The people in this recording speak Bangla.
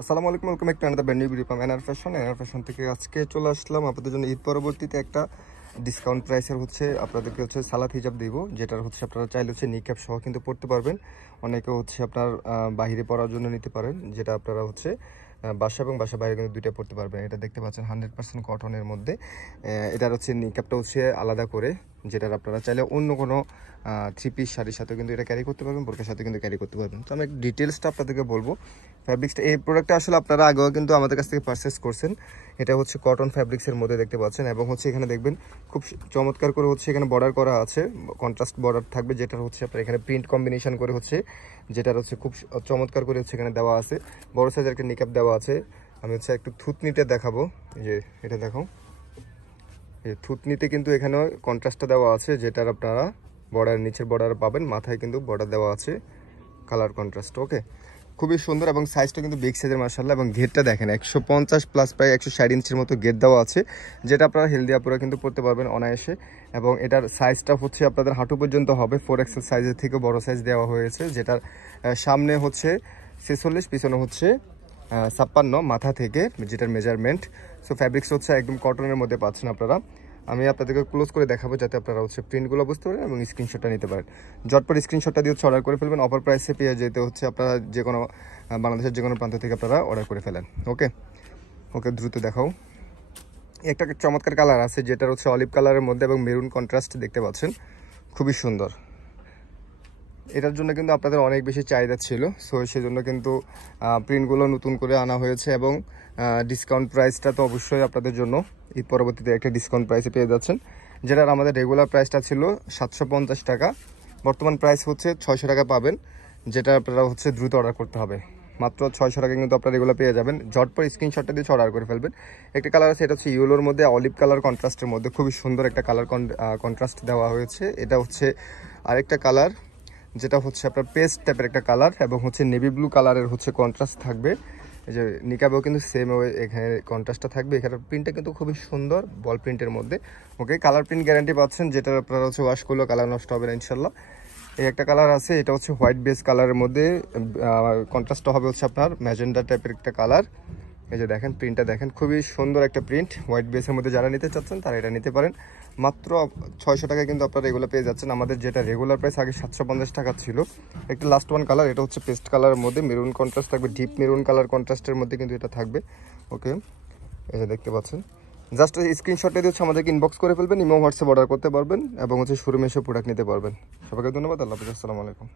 আসসালামু আলাইকুম, welcome back to another brand new video from NR fashion থেকে আজকে চলে আসলাম আপনাদের জন্য ঈদ পরবর্তীতে একটা ডিসকাউন্ট প্রাইসের আপনাদেরকে সালাত হিজাব দিব, যেটার আপনারা চাইলে নিক্যাপ সহ কিন্তু পড়তে পারবেন। অনেকে আপনার বাহিরে পড়ার জন্য নিতে পারেন, যেটা আপনারা বাসা এবং বাসা বাইরে কিন্তু দুইটা পড়তে পারবেন। এটা দেখতে পাচ্ছেন 100% কটনের মধ্যে। এটার নিক্যাপটা আলাদা করে, যেটার আপনারা চাইলে অন্য কোনো থ্রি পিস শাড়ির সাথেও কিন্তু এটা ক্যারি করতে পারবেন, বোরকার সাথে কিন্তু ক্যারি করতে পারবেন। তো আমি ডিটেলসটা আপনাদেরকে বলবো। ফ্যাব্রিক্সটা, এই প্রোডাক্টটা আসলে আপনারা আগেও কিন্তু আমাদের কাছ থেকে পারচেস করছেন। এটা কটন ফ্যাব্রিক্সের মধ্যে দেখতে পাচ্ছেন, এবং এখানে দেখবেন খুব চমৎকার করে এখানে বর্ডার করা আছে, কন্ট্রাস্ট বর্ডার থাকবে, যেটার আপনার এখানে প্রিন্ট কম্বিনেশন করে যেটার খুব চমৎকার করে এখানে দেওয়া আছে। বড় সাইজের একটা নিকাপ দেওয়া আছে। আমি একটু থুতনিতে দেখাবো, যে এটা দেখো, এই থুতনিতে কিন্তু এখানে কন্ট্রাস্টটা দেওয়া আছে, যেটার আপনারা বর্ডার, নিচের বর্ডার পাবেন, মাথায় কিন্তু বর্ডার দেওয়া আছে, কালার কন্ট্রাস্ট। ওকে, খুবই সুন্দর, এবং সাইজটা কিন্তু বিগ সাইজের মাশাআল্লাহ। এবং ঘেরটা দেখেন 150 প্লাস, প্রায় 160 ইঞ্চির মতো ঘের দেওয়া আছে, যেটা আপনারা হেলদি আপুরা কিন্তু পড়তে পারবেন অনায়াসে। এবং এটার সাইজটা আপনাদের হাঁটু পর্যন্ত হবে, 4XL সাইজের থেকে বড় সাইজ দেওয়া হয়েছে, যেটার সামনে 46, পিছনে 56 মাথা থেকে, যেটার মেজারমেন্ট। সো ফ্যাব্রিক্স একদম কটনের মধ্যে পাচ্ছেন আপনারা। আমি আপনাদেরকে ক্লোজ করে দেখাবো, যাতে আপনারা প্রিন্টগুলো বুঝতে পারেন এবং স্ক্রিনশটটা নিতে পারেন। ঝটপট স্ক্রিনশটটা দিয়ে অর্ডার করে ফেলবেন। অফার প্রাইসে পেয়ে যেতে আপনারা যে কোনো বাংলাদেশের যে কোনো প্রান্ত থেকে আপনারা অর্ডার করে ফেলেন। ওকে ওকে, দ্রুত দেখাও। একটা চমৎকার কালার আছে, যেটার অলিভ কালারের মধ্যে এবং মেরুন কন্ট্রাস্ট দেখতে পাচ্ছেন, খুবই সুন্দর। এটার জন্য কিন্তু আপনাদের অনেক বেশি চাহিদা ছিল, সো সেজন্য কিন্তু প্রিন্টগুলো নতুন করে আনা হয়েছে। এবং ডিসকাউন্ট প্রাইসটা তো অবশ্যই আপনাদের জন্য ঈদ পরবর্তীতে একটা ডিসকাউন্ট প্রাইসে পেয়ে যাচ্ছেন, যেটার আমাদের রেগুলার প্রাইসটা ছিল 750 টাকা, বর্তমান প্রাইস 600 টাকা পাবেন, যেটা আপনারা দ্রুত অর্ডার করতে হবে। মাত্র 600 টাকা কিন্তু আপনারা রেগুলার পেয়ে যাবেন। ঝটপট স্ক্রিনশটটা দিয়ে অর্ডার করে ফেলবেন। একটা কালার আছে, এটা ইয়েলোর মধ্যে অলিভ কালার কন্ট্রাস্টের মধ্যে, খুবই সুন্দর একটা কালার কন্ট্রাস্ট দেওয়া হয়েছে। এটা আরেকটা কালার, যেটা আপনার পেস্ট টাইপের একটা কালার, এবং নেভি ব্লু কালারের কন্ট্রাস্ট থাকবে। এই যে নিকাবেও কিন্তু সেম এখানে কন্ট্রাস্টটা থাকবে। এখানে প্রিন্টটা কিন্তু খুবই সুন্দর, বল প্রিন্টের মধ্যে। ওকে, কালার প্রিন্ট গ্যারান্টি পাচ্ছেন, যেটা আপনারা ওয়াশ করলেও কালার নষ্ট হবে না ইনশাল্লাহ। এই একটা কালার আছে, এটা হোয়াইট বেস কালারের মধ্যে, কন্ট্রাস্টটা হবে আপনার ম্যাজেন্ডা টাইপের একটা কালার। এই যে দেখেন, প্রিন্টটা দেখেন, খুবই সুন্দর একটা প্রিন্ট। হোয়াইট বেসের মধ্যে যারা নিতে চাচ্ছেন তারা এটা নিতে পারেন। মাত্র 600 টাকায় কিন্তু আপনারা এগুলো পেয়ে যাচ্ছেন। আমাদের যেটা রেগুলার প্রাইস আগে 750 টাকা ছিল। একটা লাস্ট ওয়ান কালার, এটা পেস্ট কালারের মধ্যে মেরুন কন্ট্রাস্ট থাকবে, ডিপ মেরুন কালার কন্ট্রাস্টের মধ্যে কিন্তু এটা থাকবে। ওকে, এই যে দেখতে পাচ্ছেন, জাস্ট স্ক্রিনশটটা দিয়ে আমাদেরকে ইনবক্স করে ফেলবেন, ইমো হোয়াটসঅ্যাপ অর্ডার করতে পারবেন, এবং শোরুমে এসে প্রোডাক্ট নিতে পারবেন। সবাইকে ধন্যবাদ, আল্লাহ হাফেজ, আসসালামু আলাইকুম।